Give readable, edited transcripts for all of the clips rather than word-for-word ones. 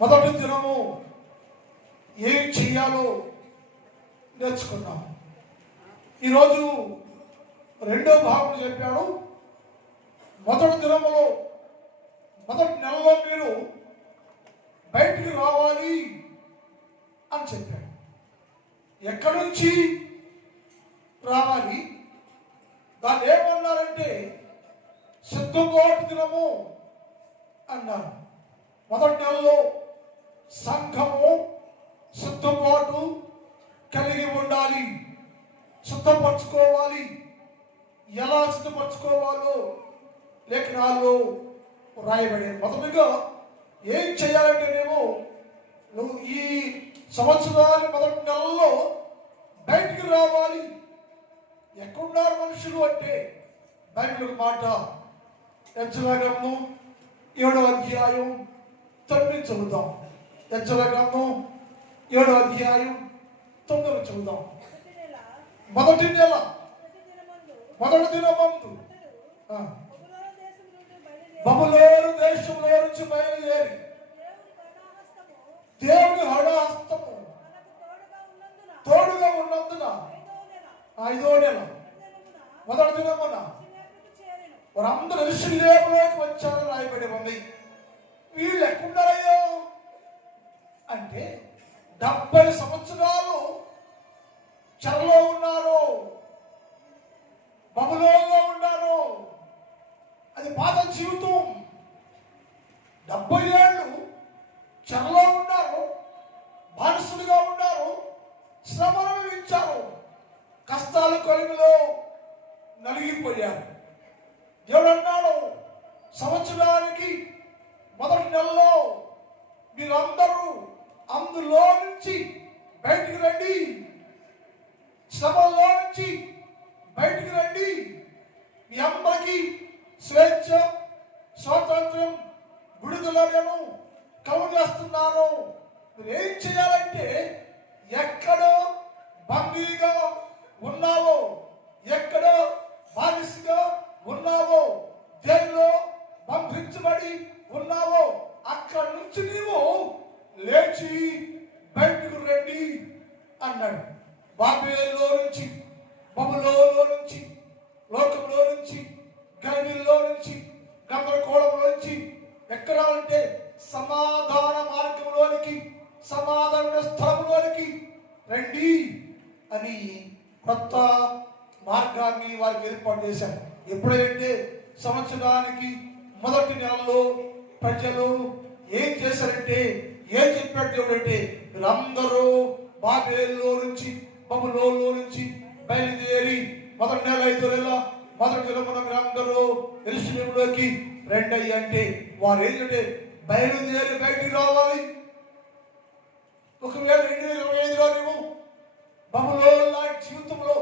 మొదటి దినము ఏం చెయ్యాలో నేర్చుకున్నాం. ఈరోజు రెండో భాగం చెప్పాడు. మొదటి దినములో మొదటి నెలలో మీరు బయటికి రావాలి అని చెప్పాడు. ఎక్కడి నుంచి రావాలి? దాన్ని ఏమన్నారంటే సిద్ధపాటు దినము అన్నారు. మొదటి నెలలో సంఘము సిద్ధపాటు కలిగి ఉండాలి, సిద్ధపరచుకోవాలి. ఎలా సిద్ధపరచుకోవాలో లేఖనాల్లో రాయబడింది. మొదటిగా ఏం చేయాలంటేనేమో నువ్వు ఈ సంవత్సరాలు మొదటి నెలలో బయటికి రావాలి. ఎక్కడున్నారు మనుషులు అంటే బైబిల్ మాట యెజ్రెయేలు 7వ అధ్యాయం 9 చదువుదాం. యెజ్రెయేలు 7వ అధ్యాయం 9 చదువుదాం. మొదటి నెల మొదటి దినమందు బబులోను దేశంలో నుంచి బయలుదేరి దేవుని హస్తము తోడుగా ఉన్నందున 5వ నెల మొదటి దినమున వారందరూ యెరూషలేములోకి వచ్చారని రాయబడి ఉంది. వీళ్ళు ఎక్కడున్నారయ్యో అంటే 70 సంవత్సరాలు చెరలో ఉన్నారు, బబులోనులో ఉన్నారు. అది పాత జీవితం. 70 ఏళ్ళు చెరలో ఉన్నారు, బానిసలుగా ఉన్నారు, శ్రమను అనుభవించారు, కష్టాలు కొలిమిలో నలిగిపోయారు. దేవుడు అన్నాడు, సంవత్సరానికి మొదటి నెలలో మీరందరూ అందులో నుంచి బయటికి రండి, శ్రమల్లో నుంచి బయటికి రండి. మీ అందరికీ స్వేచ్ఛ, స్వాతంత్రం, విడుదల నేను కలుగజేస్తున్నాను. మీరు ఏం చేయాలంటే ఎక్కడో బందీగా ఉన్నావో, ఎక్కడ బానిసగా ఉన్నావో, జైల్లో బంధించబడి ఉన్నావో అక్కడి నుంచి నీవు లేచి బయటకు రండి అన్నాడు. బాబేలులో నుంచి, బబులోనులో నుంచి, లోకంలో నుంచి, గలిబిల్లో నుంచి, గందరగోళంలో నుంచి ఎక్కడ అంటే సమాధాన మార్గంలోనికి, సమాధాన స్థలంలోనికి రండి అని కొత్త మార్గాన్ని వారికి ఏర్పాటు చేశారు. ఎప్పుడైతే సంవత్సరానికి మొదటి నెలలో ప్రజలు ఏం చేశారంటే, ఏం చెప్పాడు దేవుడు అంటే వీళ్ళందరూ బాబేలులో నుంచి, బబులోనులో నుంచి బయలుదేరి మొదటి నెల 5వ నెల మొదటి దినమున మీరందరూ యెరూషలేములోకి రండి అంటే వారు ఏంటంటే బయలుదేరి బయటికి రావాలి. ఒకవేళ 2025లో నీవు బబులోను లాంటి జీవితంలో,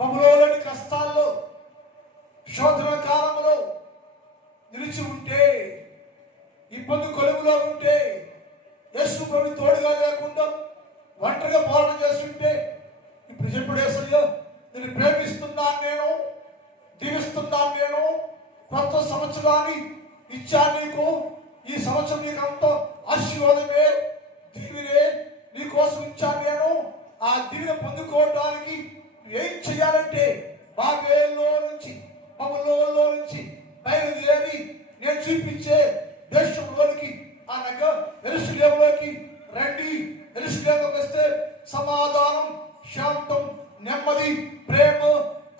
బబులోని కష్టాల్లో, శోధన కాలంలో నిలిచి ఉంటే, ఇబ్బంది కొలువులో ఉంటే, యేసు ప్రభువు తోడుగా లేకుండా ఒంటరిగా పాలన చేస్తుంటే, ఇప్పుడు చెప్పాడు యేసయ్య, నేను ప్రేమిస్తున్నాను, నేను దీవిస్తున్నాను, నేను కొత్త సంవత్సరాన్ని ఇచ్చాను నీకు. ఈ సంవత్సరం నీకు అంత ఆశీర్వాదమే, దీవినే నీకోసం ఇచ్చాను నేను. ఆ దీవెన పొందుకోవడానికి ఏం చేయాలంటే బాబేలులో నుంచి, బబులోనులో నుంచి బయలుదేరి నేను చూపించే దేశంలోనికి, అనగా యెరూషలేములోకి రండి. యెరూషలేములోకి వస్తే సమాధానం, శాంతం, నెమ్మది, ప్రేమ,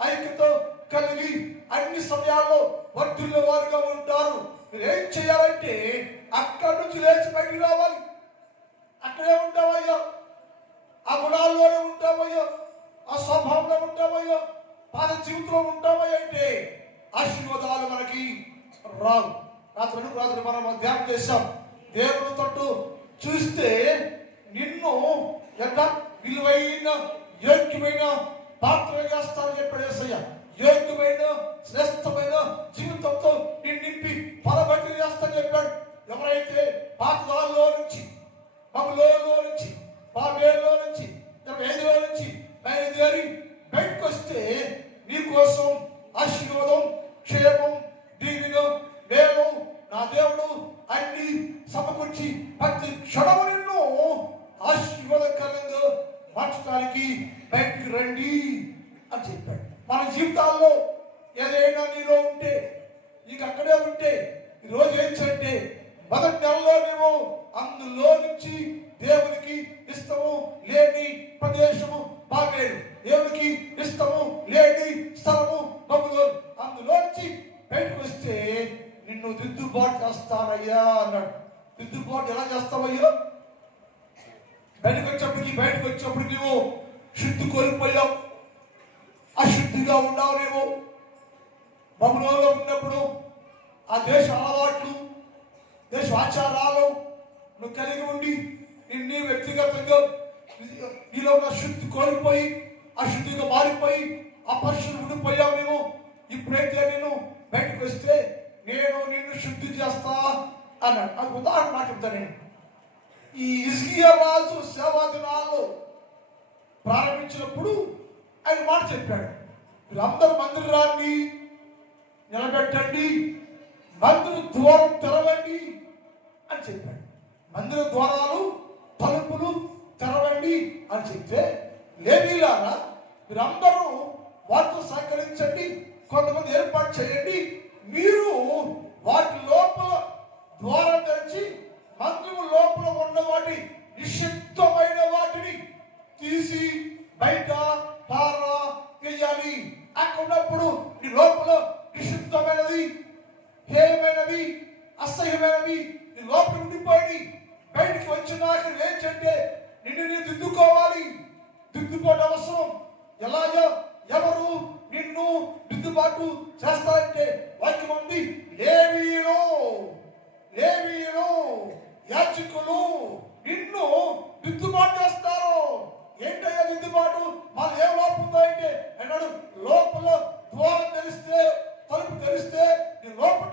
ఐక్యత కలిగి అన్ని సమయాల్లో వర్ధిల్లే వారుగా ఉంటారు. మీరు ఏం చేయాలంటే అక్కడి నుంచి లేచి బయటికి రావాలి. అక్కడే ఉంటావయ్యా, ఆ గుణాల్లోనే ఉంటావయ్యా, ఆ స్వభావంలో ఉంటావయ్యా, పాత జీవితంలో ఉంటావయ్యా అంటే ఆశీర్వాదాలు మనకి రావు. రాత్రి మనం ధ్యానం చేశాం. దేవుని తట్టు చూస్తే నిన్ను ఎంత విలువైన యోగ్యమైన పాత్ర చేస్తానని చెప్పాడు యేసయ్య. యోగ్యమైన శ్రేష్టమైన జీవితంతో నిన్ను నింపి ఫలభర్తీ చేస్తానని చెప్పాడు. ఎవరైతే పాతదాల్లో నుంచి, బబులోనులో నుంచి, బాబేలులో నుంచి, 25లో నుంచి బయలుదేరి బయటకు వస్తే నీకోసం ఆశీర్వాదం, క్షేమం, దీవెన, మేలు నా దేవుడు అన్ని సమకూర్చి ప్రతి క్షణము నిన్ను ఆశీర్వాదకరంగా మార్చడానికి బయటికి రండి అని చెప్పాడు. మన జీవితాల్లో ఏదైనా నీలో ఉంటే, నీకు అక్కడే ఉంటే, ఈరోజు ఏంటంటే మొదటి నెలలోనేమో అందులో నుంచి దేవునికి ఇష్టము లేని ప్రదేశము బాగలేదు, దేవునికి ఇష్టము లేని స్థలము బబులోను, అందులో నుంచి బయటకు వస్తే నిన్ను దిద్దుబాటు చేస్తానయ్యా అన్నాడు. దిద్దుబాటు ఎలా చేస్తావయ్యా? బయటకు వచ్చేప్పటికి నువ్వు శుద్ధి కోల్పోయావు, అశుద్ధిగా ఉన్నావునేమో. బబులోనులో ఉన్నప్పుడు ఆ దేశ అలవాట్లు, దేశ ఆచారాలు నువ్వు కలిగి ఉండి నిన్ను వ్యక్తిగతంగా నీలో ఉన్న శుద్ధి కోల్పోయి అశుద్ధిగా మారిపోయి అపరిశుద్ధి ఉండిపోయావునేమో. ఇప్పుడైతే నేను బయటకు వస్తే నేను నిన్ను శుద్ధి చేస్తా అన్నాడు. అది ఉదాహరణ మాట్లాడతాను నేను. ఈ హిజ్కియా రాజు సేవా దినాల్లో ప్రారంభించినప్పుడు ఆయన మాట చెప్పాడు, మీరందరూ మందిరాన్ని నిలబెట్టండి, మందిర ద్వారం తెరవండి అని చెప్పాడు. మందిర ద్వారాలు తలుపులు తెరవండి అని చెప్తే, లేవీయులారా మీరందరూ వాటితో సహకరించండి, కొంతమంది ఏర్పాటు చేయండి, మీరు వాటి లోపల ద్వారం తెరిచి మందిరం లోపల ఉన్న వాటి నిషిద్ధమైన వాటిని తీసి బయట పారా వేయాలి. అక్కడ ఉన్నప్పుడు నీ లోపల నిషిద్ధమైనది, హేయమైనది, అసహ్యమైనది నీ లోపల ఉండిపోయి బయటికి వచ్చినాక ఏంటంటే నిన్ను దిద్దుకోవాలి. దిద్దుబాటు అవసరం. ఎలాగో ఎవరు నిన్ను దిద్దుబాటు చేస్తారంటే వాక్యం ఉంది, లేవీయులు యాజకులు నిన్ను దిద్దుబాటు చేస్తారు. ఏంటయ్యా దిద్దుబాటు? వాళ్ళు ఏం లోపం ఉందో అంటే అన్నాడు, లోపల ద్వారం తెరిస్తే, తలుపు తెరిస్తే నీ లోపల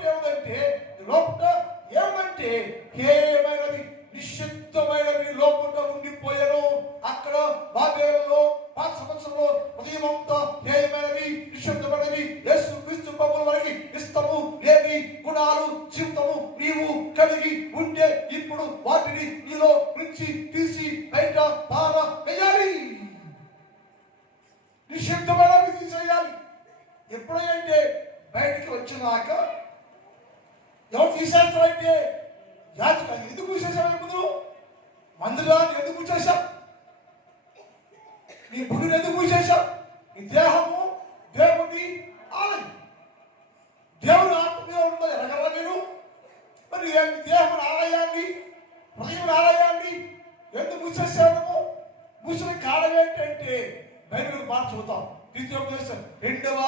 ఏమిటంటే హేయమైనవి, నిషిద్ధమైనవి లోపల ఉండిపోయాను. అక్కడ బాబేలులో 5 సంవత్సరంలో ఉదయం అంతా హేయమైనవి, నిషిద్ధమైనవి, యేసు క్రీస్తు ప్రభువు వారికి ఇష్టము లేని గుణాలు జీవితము నీవు కలిగి ఉంటే ఇప్పుడు వాటిని నీలో నుంచి తీసి బయట పార వేయాలి. నిషిద్ధమైనవి తీసేయాలి. ఎప్పుడైతే బయటికి వచ్చినాక ఎవరు తీసేస్తారంటే యాజకులు. ఎందుకు తీసేసావు? ముందు మందిరాన్ని ఎందుకు మూసేశావు? నీ భూమిని ఎందుకు మూసేశావు? నీ దేహము దేవుని ఆలయం, దేవుని ఆత్మ ఎరగరా మీరు? మరి దేవుని ఆలయాన్ని, హృదయం ఆలయాన్ని ఎందుకు మూసేసాము? మూసిన కారణం ఏంటంటే బైబిల్ మాట చూద్దాం. ద్వితీయోపదేశం 2వ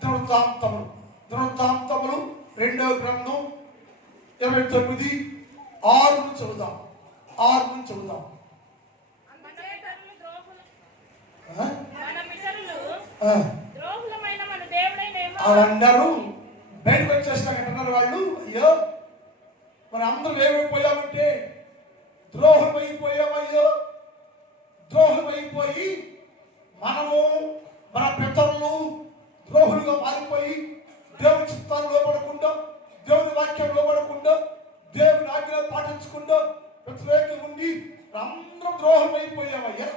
దినవృత్తాంతములు 2వ గ్రంథం 29:6 నుంచి చదువుదాం. 6 నుంచి చదువుదాం. వాళ్ళందరూ బయటకు వచ్చేసినాకంటున్నారు వాళ్ళు. అయ్యో మన అందరూ ఏమైపోయామంటే ద్రోహం అయిపోయామయ్యో. ద్రోహం అయిపోయి మనము మన పితరులు ద్రోహులుగా మారిపోయి దేవుని చిత్తాన్ని లోపడకుండా, దేవుని వాక్యం లోపడకుండా, దేవుని ఆజ్ఞలు పాటించకుండా వ్యతిరేకం ఉండి అందరం ద్రోహం అయిపోయామయ్యా.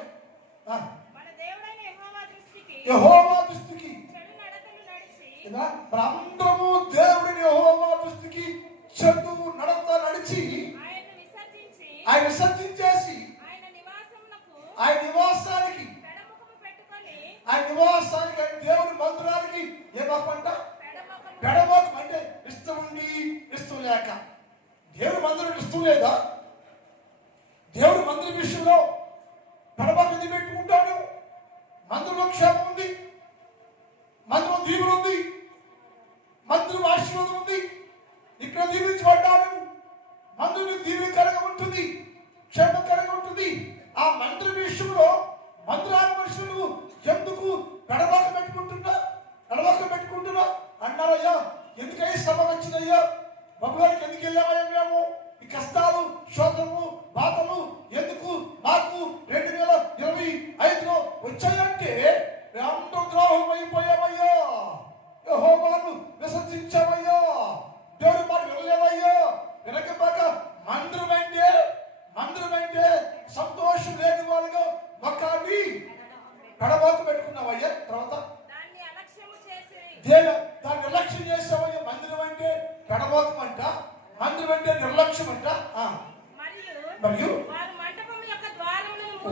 యెహోవా దృష్టికి అందరము దేవుడిని యెహోవా దృష్టికి చెడు నడత నడిచి ఆయన విసర్జించేసి ఆయన నివాసానికి దేవుని మందిరానికి ఏమంట పెడమోకం అంటే ఇష్టం ఉండి ఇష్టం లేక. దేవుని మందిరం ఇష్టం లేదా? దేవుడి మందిరం విషయంలో పెడమోకం ఎందుకు పెట్టుకుంటాను? మందిరంలో క్షేమం ఉంది, మందిరం దీవులు ఉంది, మందిరం ఆశీర్వాదం ఉంది. ఇక్కడ దీవించబడ్డాను, మందిరం దీవికరంగా ఉంటుంది, క్షేమకరంగా ఉంటుంది. ఆ మందిర విషయంలో మందిరాన్ని మనుషులు ఎందుకు పెడమోకం పెట్టుకుంటున్నా అన్నారయ్యా. ఎందుకయ్యా శ్రమ వచ్చిందయ్యా? బబులోనికి ఎందుకు వెళ్ళామయ్యా మేము? ఈ కష్టాలు, శోధనలు, బాధలు ఎందుకు మాకు 2025లో వచ్చాయంటే అందరూ ద్రోహం అయిపోయామయ్యా. యెహోవాను విసర్జించామయ్యా. దేవుడి మాట వినలేమయ్యా. వినకపోక అంట. మరియు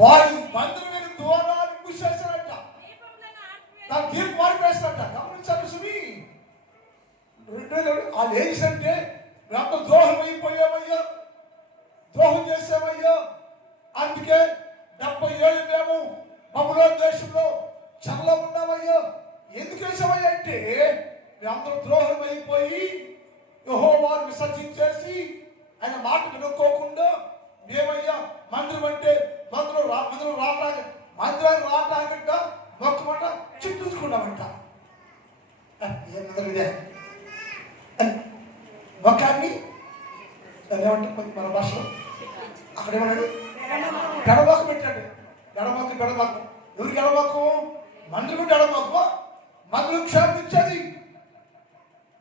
వారి మందిరమైన ద్వారాన్ని మూసేశారంట. దాని దీపం మారిపేస్తారంట. గమనించాలి సుమి. వాళ్ళు ఏం చేశారంటే మేము ద్రోహం అయిపోయామయ్యా, ద్రోహం చేసామయ్యా, అందుకే 70 ఏళ్ళు మేము బబులోను దేశంలో చెరలో ఉన్నామయ్యా. ఎందుకు వేసామయ్యా అంటే మేమందరూ ద్రోహం అయిపోయి యెహోవాను విసర్జించేసి ఆయన మాట వినుకోకుండా మేమయ్యా మందిరం అంటే మందిరాన్ని రాటాకంట మొక్కమంట చుట్టూసుకున్నామంట. ఏమన్నదే మొక్కాన్ని ఏమంటే మన భాషలో అక్కడ ఏమన్నాడు, గడబాకు పెట్టాడు. గడబాకు ఎవరికి గడబాకు? మందిరం గడబాకు. మందిరం క్షేమం ఇచ్చేది,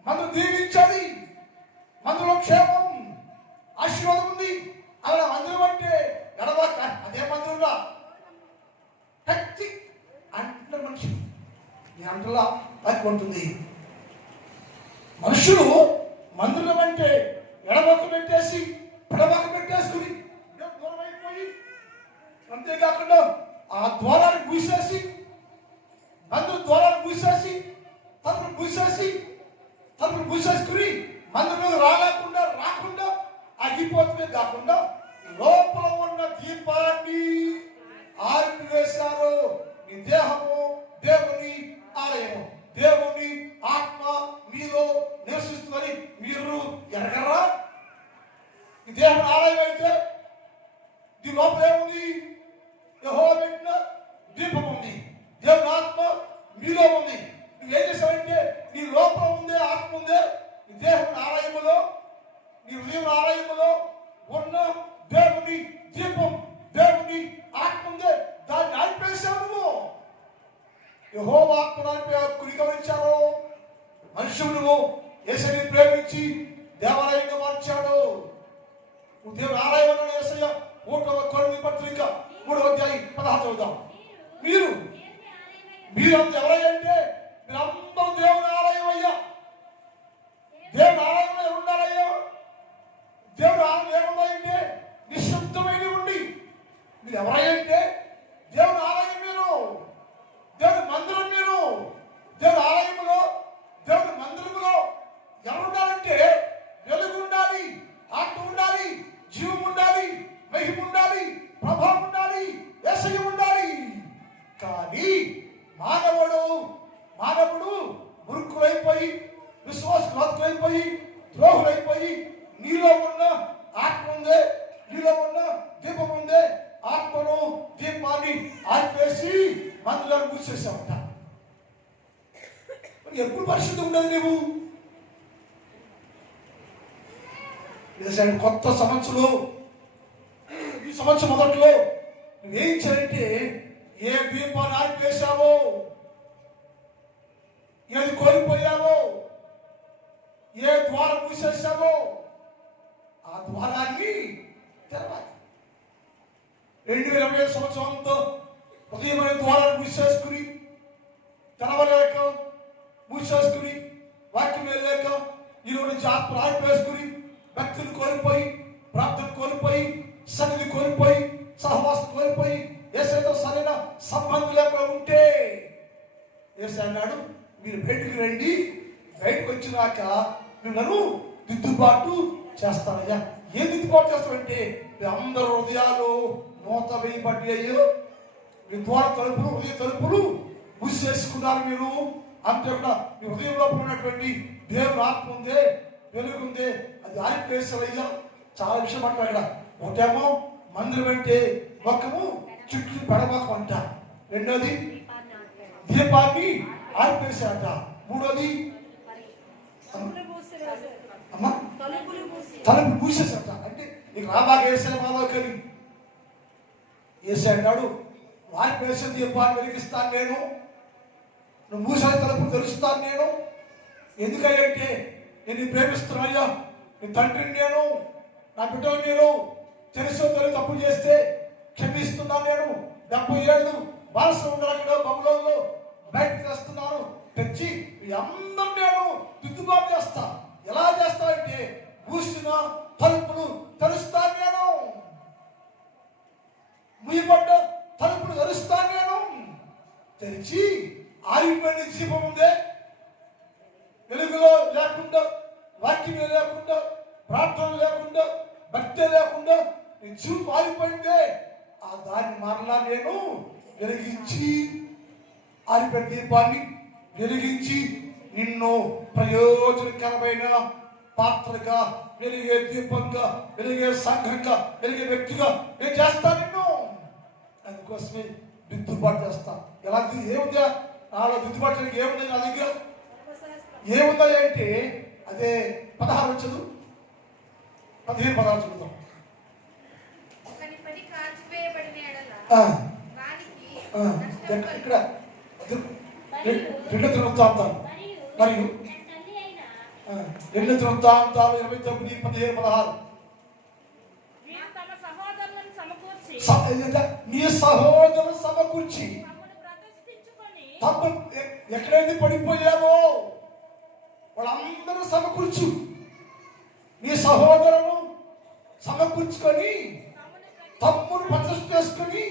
మందిరం దీవించేది, మందిరంలో క్షేమం ఆశీర్వాదం ఉంది. అలా మందిరం అంటే గడబాక అదే మందిరంలో కత్తి అంటున్న మనిషి నీ అంటలా అది ఉంటుంది. మనుషులు మందిరం అంటే ఎడబాకు పెట్టేసి పెడబాకు పెట్టేసుకుని దూరం అయిపోయి, అంతేకాకుండా ఆ ద్వారాన్ని మూసేసి మందిరం ద్వారాన్ని మూసేసి తలుపులు మూసేసుకుని మందిరం రాకుండా అగ్గిపోతమే కాకుండా లోపల ఉన్న దీపాన్ని ఆర్పివేశారు. నీ దేహము దేవుని ఆలయము, దేవుని ఆత్మ మీలో నివసిస్తుందని మీరు ఎరగరా? ఈ దేహం ఆలయం అయితే దీని లోపల ఏముంది? యెహోవా పెట్టిన దీపం ఉంది, దేవుని ఆత్మ మీలో ఉంది. నువ్వేం చేసావంటే నీ లోపల ఉందే ఆత్మ ఉందే, నీ దేవుని ఆలయములో, నీ హృదయం ఆలయములో ఉన్న దేవుని దీపం, దేవుని ఆత్మ ఉందే, దాన్ని ఆర్పేశావు నువ్వు. యెహోవా ఆత్మను కుడి గమనించారు. మనుషులు యేసుని ప్రేమించి దేవాలయంగా మార్చాడు. నువ్వు దేవుని ఆలయం అన్నాడు యేసయ్య. 1వ కొరింథీ పత్రిక 3వ అధ్యాయం 16 చదువుదాం. మీరు ఎవరంటే మీరందరూ దేవుని ఆలయం అయ్యా. దేవుని ఆలయంలో ఉండాలయ్యా. దేవుని ఆలయం ఏముందంటే నిశ్శబ్దమైన ఉండి. మీరు ఎవరంటే దేవుని ఆలయం, మీరు దేవుని మందిరం, మీరు దేవుని ఆలయంలో దేవుని మందిరంలో ఎవరు ఉండాలంటే వెలుగు ఉండాలి, ఆత్మ ఉండాలి, జీవం ఉండాలి, మహిమ ఉండాలి, ప్రభావం ఉండాలి, యేసయ్య ఉండాలి. కానీ మానవుడు మురుక్కులైపోయి, విశ్వాసఘాతులైపోయి, ద్రోహులైపోయి, నీలో ఉన్న ఆత్మ ఉందే, నీలో ఉన్న దీపం ఉందే, ఆత్మను దీపాన్ని ఆర్పేసి మందిరాన్ని మూసేసామంట. ఎప్పుడు పరిశుద్ధి ఉండదు నువ్వు? కొత్త సంవత్సరం, ఈ సంవత్సరం మొదట్లో నువ్వేం చేయాలంటే ఏ దీపాన్ని ఆర్పేశావో, ఏది కోల్పోయావో, ఏ ద్వారం మూసేసావో ఆ ద్వారాన్ని తెరవాలి. 2020 సంవత్సరంతో ఉదయమైన ద్వారాన్ని మూసేసుకుని, తెరవలేక మూసేసుకుని, వాక్యం లేక ఈరోజు నుంచి ఆత్మ ఆర్పేసుకుని, భక్తిని కోల్పోయి, ప్రార్థన కోల్పోయి, సన్నిధి కోల్పోయి, సహవాసం కోల్పోయి, యేసయ్యతో సరైన సంబంధం లేకుండా ఉంటే యేసయ్య అన్నాడు, మీరు బయటికి రండి, బయటకు వచ్చినాక మిమ్మల్ని దిద్దుబాటు చేస్తానయ్యా. ఏం దిద్దుబాటు చేస్తామంటే అందరూ హృదయాలు మూత వేయబడ్డాయో, మీ ద్వార తలుపులు, హృదయ తలుపులు మూసేసుకున్నారు మీరు. అంతేకాకుండా మీ హృదయంలో ఉన్నటువంటి దేవుని ఆత్మ ఉందే, వెలుగు ఉందే, అది ఆరిపేసారయ్యా. చాలా విషయం అంటారు ఇక్కడ. ఒకటేమో మందిరం అంటే మొక్కము చుట్టూ పెడబాకం అంట, రెండోది దీపాన్ని ఆరిపేశారట, మూడోది తలుపు మూసేసారట. అంటే నీకు రాబాగా వేసాను మాలోకని వేసే అన్నాడు, ఆరిపేసిన దీపాన్ని వెలిగిస్తాను నేను, నువ్వు మూసిన తలుపులు తెలుస్తాను నేను. ఎందుకంటే నేను ప్రేమిస్తున్నాయ్యా, నీ తండ్రిని నేను, నా బిడ్డలు నేను, తెలుసో తెలియదు తప్పు చేస్తే క్షమిస్తున్నాను నేను. 70 ఏళ్ళు బాలసం ఉండగా బబులోనులో బయటకు తెస్తున్నాను, తెచ్చి మీ అందరూ నేను దిద్దుబాటు చేస్తా. ఎలా చేస్తా అంటే మూసిన తలుపులు తెరుస్తాను నేను. ముయ్యబడ్డ తలుపులు తెరుస్తాను నేను. తెరిచి ఆరిపోయిన దీపం ఉందే, వెలుగులో లేకుండా, వాక్యమే లేకుండా, ప్రార్థన లేకుండా, భక్తి లేకుండా నీ జీవితం ఆరిపోయిందే, ఆ దాన్ని మరలా నేను వెలిగించి, ఆరిపోయిన దీపాన్ని వెలిగించి నిన్ను ప్రయోజనకరమైన పాత్రగా, వెలిగే దీపంగా, వెలిగే సంఘంగా, వెలిగే వ్యక్తిగా నేను చేస్తాను నిన్ను. అందుకోసమే దిద్దుబాటు చేస్తా. ఎలా ఏముందా నాలో దిద్దుబాటు చేయడానికి ఏముంది నా దగ్గర? ఏముందా అంటే అదే 16 చదువు, 15, 16 చదువుతాం. ఇక్కడ 2 దినవృత్తాంతాలు మరియు 2 దినవృత్తాంతాలు 29, 15, 16. నీ సహోదరులు సమకూర్చి తప్పు ఎక్కడైతే పడిపోయావో వాళ్ళందరూ సమకూర్చు. నీ సహోదరులు సమకూర్చుకొని తమ్మును ప్రతిష్ఠ చేసుకొని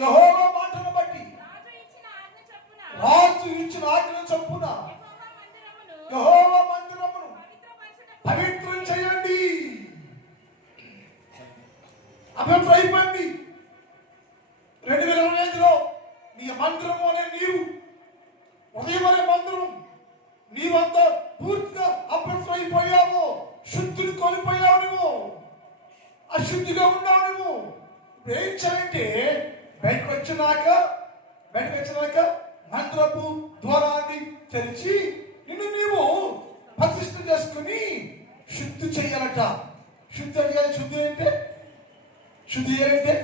యెహోవా మాటను బట్టి, రాజు ఇచ్చిన ఆజ్ఞ చొప్పున యెహోవా మందిరమును పవిత్రం చేయండి. అపవిత్రం అయిపోయింది. 2025లో నీ మందిరము అనే నీవు, ఉదయం అనే మందిరం నీవంతా పూర్తిగా అపవిత్రం అయిపోయావు. శుద్ధిని కోల్పోయావు. నువ్వు అశుద్ధిగా ఉన్నావు. నువ్వు ఇప్పుడు ఏం చేయాలంటే బయటకు వచ్చినాక మందిరపు ద్వారాన్ని తెరిచి నిన్ను నీవు ప్రతిష్ఠ చేసుకుని శుద్ధి చెయ్యాలట. శుద్ధి అంటే శుద్ధి ఏంటంటే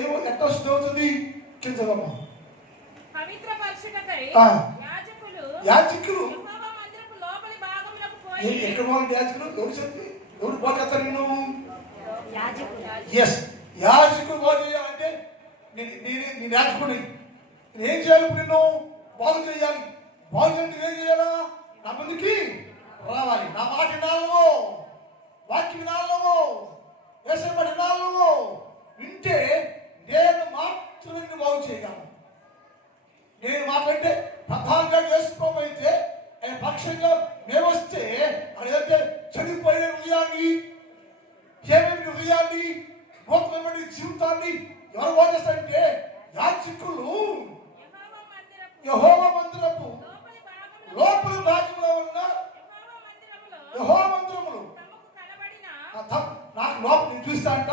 ఏమో ఎట్లా శుద్ధి అవుతుంది? కిందమ్మా యాజకులు ఎక్కడ వాళ్ళు యాజకులు ఎవరు చెప్పి ఎవరు పోతారు? నిన్ను యాజకులు బాగు చేయాలంటే నేను యాజకుడి. నేనేం చేయాలి? ఇప్పుడు నిన్ను బాగు చేయాలి. బాగు చేయండి ఏం చేయాలా? నా ముందుకి రావాలి. నా మాట వినాలము, వాక్యం వినాలము, వేసబడి వినాలము. వింటే నేను మాత్రమే బాగు చేయగలను. నేను మాట్లాడితే ప్రధానంగా చేసుకోమైతే పక్షంగా మేము వస్తే అదేంటే చనిపోయిన హృదయాన్ని, ఏమేమి హృదయాన్ని, గోత్రమైన జీవితాన్ని ఎవరు బాగు చేస్తారంటే యాజకులు. యెహోవా మందిరపు లోపల భాగంలో ఉన్న యెహోవా మందిరములు నాకు లోపల నేను చూస్తా అంట.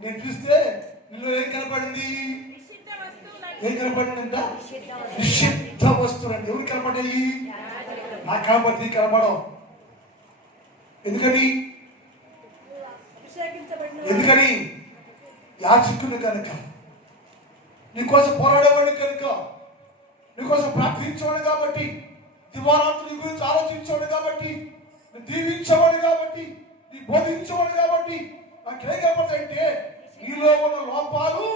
నేను చూస్తే నీలో ఏం కనపడింది? ఏం కనపడిందంట? నిషిద్ధ వస్తువులు అంటే ఎవరికి కనపడ్డాయి? నాకు కనపడి కనపడవు. ఎందుకని యాజకుని కనుక, నీకోసం పోరాడేవాడు కనుక, నీకోసం ప్రార్థించేవాడు కాబట్టి, దివారాత్రుల నీ గురించి ఆలోచించేవాడు కాబట్టి, నీ దీవించేవాడు కాబట్టి, నీ బోధించేవాడు కాబట్టి నాకేం కనపడతాయంటే నీలో ఉన్న లోపాలు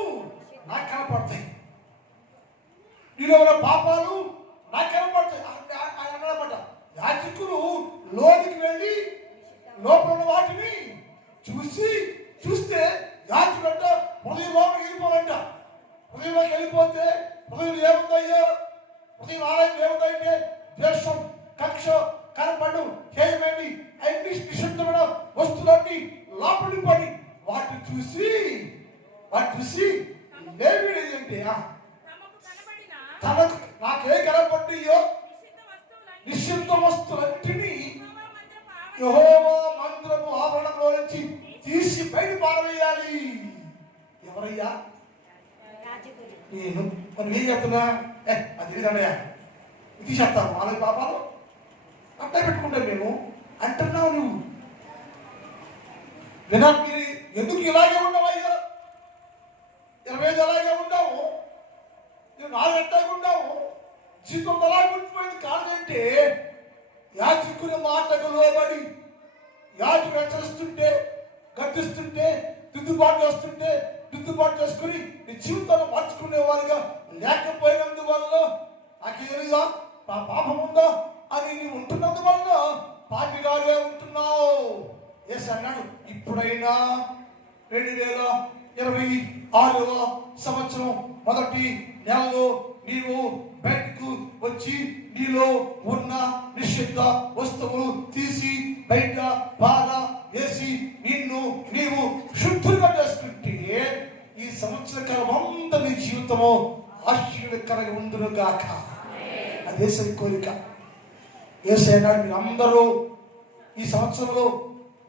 నాకు కనపడతాయి, నీలో ఉన్న పాపాలు నాకు కనపడతాయి అన్నమాట. యాజకులు లోనికి వెళ్ళి లోపల ఉన్న వాటిని చూస్తే యాజకుడు అంట హృదయంలోకి వెళ్ళిపోవాలంట. హృదయంలోకి వెళ్ళిపోతే హృదయం ఏముందయ్యా? హృదయం ఆలయం ఏముందంటే ద్వేషం, కక్ష, కనపడు, హేయమేమి అన్ని నిషిద్ధమైన వస్తువులన్నీ లోపలి పడి వాటిని చూసి లేవీడు ఏంటి? తనకు నాకే కనపడ్డాయో నిషిద్ధ వస్తువులన్నిటినీ యెహోవా మందిరము ఆవరణలో నుంచి తీసి బయట పారవేయాలి. ఎవరయ్యా? నేను. మరి ఏం చెప్తున్నా? అది ఇదన్నయ్యా తీసేస్తాను వాళ్ళ పాపాలు అట్లా పెట్టుకుంటాం మేము అంటున్నావు. నువ్వు వినాలి. ఎందుకు ఇలాగే ఉన్నావయ్యా? 25 అలాగే ఉన్నావు, 4 ఎట్టాగే ఉన్నావు, జీవితం అలాగే ఉండిపోయింది. కాదంటే యాజకుని మాటకు లోబడి యాజకుడు హెచ్చరిస్తుంటే, గర్దిస్తుంటే, దిద్దుబాటు చేస్తుంటే దిద్దుబాటు చేసుకుని నీ జీవితాన్ని మార్చుకునేవారుగా లేకపోయినందువల్ల నాకేదా నా పాపం ఉందా అని నీ ఉంటున్నందువల్ల యేసు అన్నాడు, ఇప్పుడైనా 2026వ సంవత్సరం మొదటి నెలలో నీవు బయటకు వచ్చి నీలో ఉన్న నిషిద్ధ వస్తువులు తీసి బయట పార వేసి నిన్ను నీవు శుద్ధులుగా చేసుకుంటే ఈ సంవత్సర కాలం అంతా నీ జీవితము ఆశీర్వాదకరంగా ఉండును గాక. అదే సరి కోరిక. యేసయ్య మీరు అందరూ ఈ సంవత్సరంలో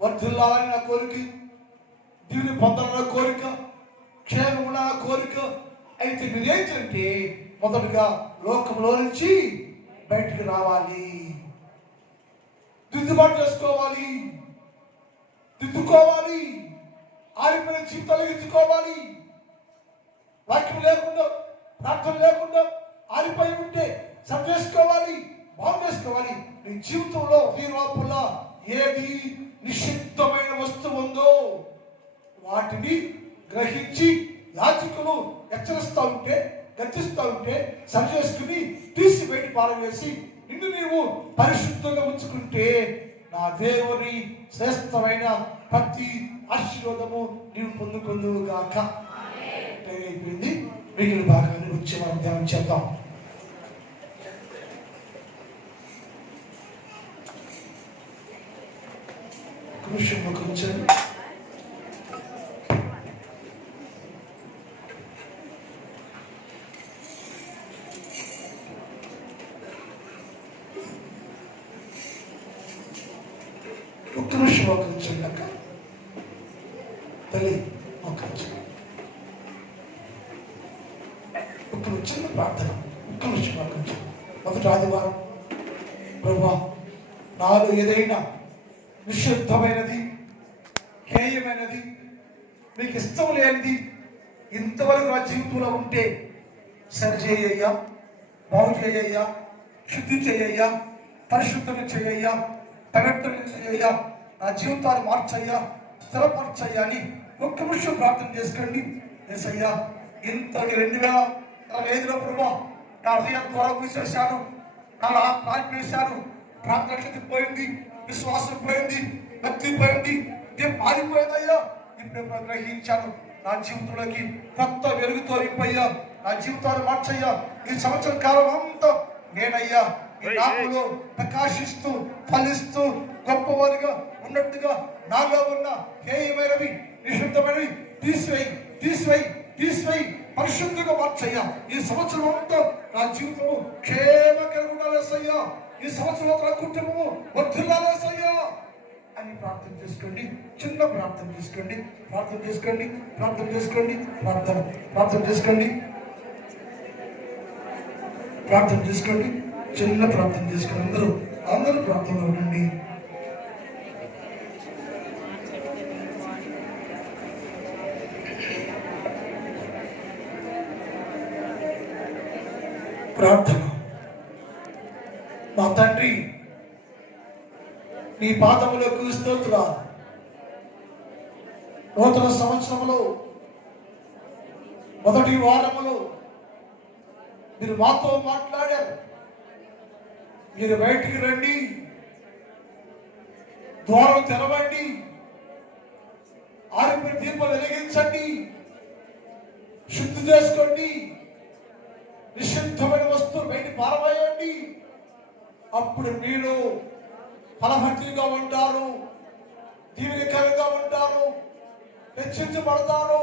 వర్ధిల్లాలని నా కోరిక, దీవుని పొందాలన్న కోరిక, క్షేమం ఉండాలన్న కోరిక. అయితే మీరేంటంటే మొదటగా లోకంలో నుంచి బయటికి రావాలి, దిద్దుబాటు చేసుకోవాలి, దిద్దుకోవాలి, ఆరిపోయిన జీవితాలు ఎత్తుకోవాలి. వాక్యం లేకుండా, ప్రార్థన లేకుండా ఆరిపోయి ఉంటే సరి చేసుకోవాలి, బాగు చేసుకోవాలి. నీ జీవితంలో ఈ లోపల ఏది నిషిద్ధమైన వస్తువు ఉందో వాటిని గ్రహించి యాజకులు హెచ్చరిస్తూ ఉంటే, గర్జిస్తూ ఉంటే సరి చేసుకుని తీసి బయట పారవేసి నిన్ను నీవు పరిశుద్ధంగా ఉంచుకుంటే నా దేవుని శ్రేష్టమైన ప్రతి ఆశీర్వాదము నీవు పొందుకుందువుగాక. అయిపోయింది. మిగిలిన భాగాన్ని వచ్చి మనం ధ్యానం చేద్దాం. కృష్ణ కూర్చొని ఒక్క నిమిషం మోకరించండి అక్క, తల్లి మోకరించండి. ఒక్క నిమిషం ప్రార్థన, ఒక్క నిమిషం మోకరించండి. మొదటి ఆదివారం ప్రభువా నాలో ఏదైనా నిషిద్ధమైనది, హేయమైనది, మీకు ఇష్టం లేనిది ఇంతవరకు నా జీవితంలో ఉంటే సరి చేయ్యా, బాగు చేయ్యా, శుద్ధి చేయ్యా, పరిశుద్ధం చేయ్యా, పవిత్రం చేయ్యా, నా జీవితాన్ని మార్చయ్యా, స్థిరపరచయ్యా అని ఒక్క నిమిషం ప్రార్థన చేసుకోండి. యేసయ్యా ఇంత 2025లో ప్రభా నా హృదయం ద్వారా మూసేశాను, నా ఆత్మ వేశాను, ప్రార్థన శక్తి పోయింది, విశ్వాసం పోయింది, భక్తి పోయింది, నేను మారిపోయిందయ్యా. ఇప్పుడు గ్రహించాను, నా జీవితంలోకి కొత్త వెలుగుతో నింపయ్యా, నా జీవితాన్ని మార్చయ్యా. ఈ సంవత్సర కాలం అంతా నేనయ్యా ఈ నామములో ప్రకాశిస్తూ ఫలిస్తూ గొప్పవారిగా ఉన్నట్టుగా నాలో ఉన్న హేయమైనవి, నిషిద్ధమైనవి తీసివేయి, తీసివేయి, తీసివేయి, పరిశుద్ధంగా మార్చయ్యా. ఈ సంవత్సరం అంతా నా జీవితము క్షేమకరంగా ఉండాలేసయ్యా. ఈ సంవత్సరం నా కుటుంబము వర్ధిల్లాలేసయ్యా అని ప్రార్థన చేసుకోండి. చిన్న ప్రార్థన చేసుకోండి, ప్రార్థన చేసుకోండి, ప్రార్థన చేసుకోండి, ప్రార్థన ప్రార్థన చేసుకోండి, ప్రార్థన చేసుకోండి, చిన్న ప్రార్థన చేసుకోండి. అందరూ ప్రార్థనలో ఉండండి. ప్రార్థన. మా తండ్రి నీ పాదములకు స్తోత్రాలు. నూతన సంవత్సరంలో మొదటి వారములో మీరు మాతో మాట్లాడారు. మీరు బయటికి రండి, ద్వారం తెరవండి, ఆరిపోయిన దీపం వెలిగించండి, శుద్ధి చేసుకోండి, నిషిద్ధమైన వస్తువులు బయట పారవేయండి. అప్పుడు మీరు ఫలభక్తిగా ఉంటారు, దీవెనకరంగా ఉంటారు, హెచ్చించబడతారు,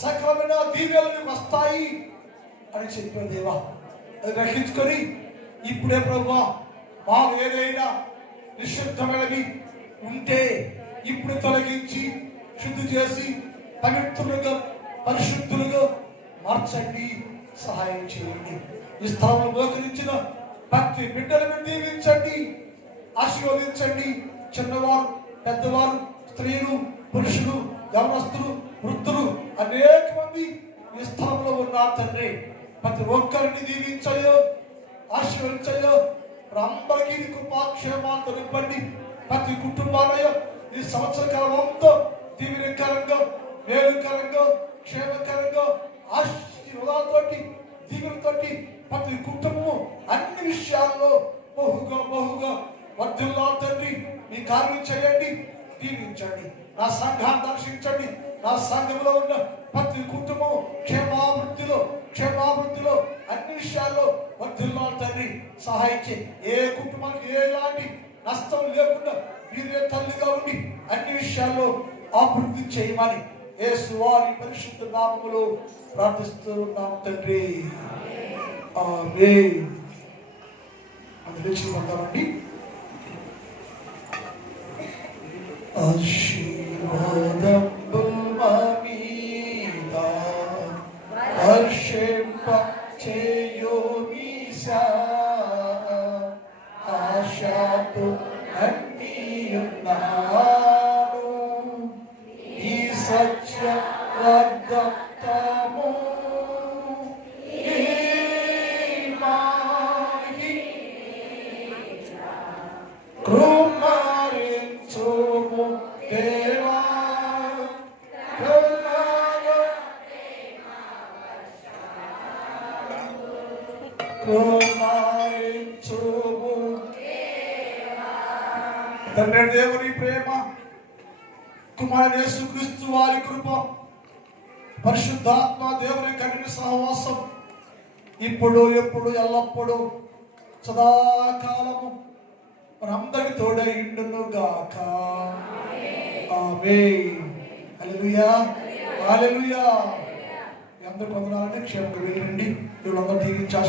సకలమైన దీవెనలు వస్తాయి అని చెప్పిన దేవా, అది గ్రహించుకొని ఇప్పుడే ప్రభువా మాకు ఏదైనా నిషిద్ధమైనవి ఉంటే ఇప్పుడు తొలగించి శుద్ధి చేసి పవిత్రులుగా పరిశుద్ధులుగా మార్చండి, సహాయం చేయండి. ఈ స్థలంలో మోకరించిన ప్రతి బిడ్డలను దీవించండి, ఆశీర్వదించండి. చిన్నవారు, పెద్దవారు, స్త్రీలు, పురుషులు, యవనస్తులు, వృద్ధులు అనేక మంది ఈ స్థలంలో ఉన్నారు తండ్రి. ప్రతి ఒక్కరిని దీవించయ్యో, ఆశీర్వదించయ్యో. అందరికీ కృపాక్షేమాలతో నింపండి. ప్రతి కుటుంబాలయ్యో ఈ సంవత్సర కాలం అంతా దీవెనకరంగా, మేలుకరంగా, క్షేమకరంగా, ఆశీర్వాదాలతోటి, దీవులతోటి ప్రతి కుటుంబము అన్ని విషయాల్లో బహుగా వర్ధిల్లాలి తండ్రి. మీ కార్యం చేయండి, దీవించండి. నా సంఘాన్ని దర్శించండి. నా సంఘంలో ఉన్న ప్రతి కుటుంబం క్షేమాభివృద్ధిలో అన్ని విషయాల్లో వర్ధిల్లాలి తండ్రి. సహాయం చేయి. ఏ కుటుంబానికి ఎలాంటి నష్టం లేకుండా మీరే తల్లిగా ఉండి అన్ని విషయాల్లో అభివృద్ధి చేయమని యేసు వారి పరిశుద్ధ నామములో ప్రార్థిస్తున్నాం తండ్రి. ఆమేన్. అందుకే ఆశీర్వాదము మా మీద వర్షింప చేయు మీసా, ఆశతో అన్నియున్నాను ఈ సత్య వాగ్దానము కృమారించుము దేవా, కృమారించుము. తండ్రి దేవుని ప్రేమ, కుమారుడు యేసుక్రీస్తు వారి కృప, పరిశుద్ధాత్మ దేవుని కనిని సహవాసం ఇప్పుడు ఎప్పుడు ఎల్లప్పుడూ సదాకాలము మనందరి తోడై ఉండును గాక. ఆమేన్. హల్లెలూయా, హల్లెలూయా. అందరూ కొందనాలంటే క్షేమంగా వెళ్ళండి. వీళ్ళందరూ దీవించాలి.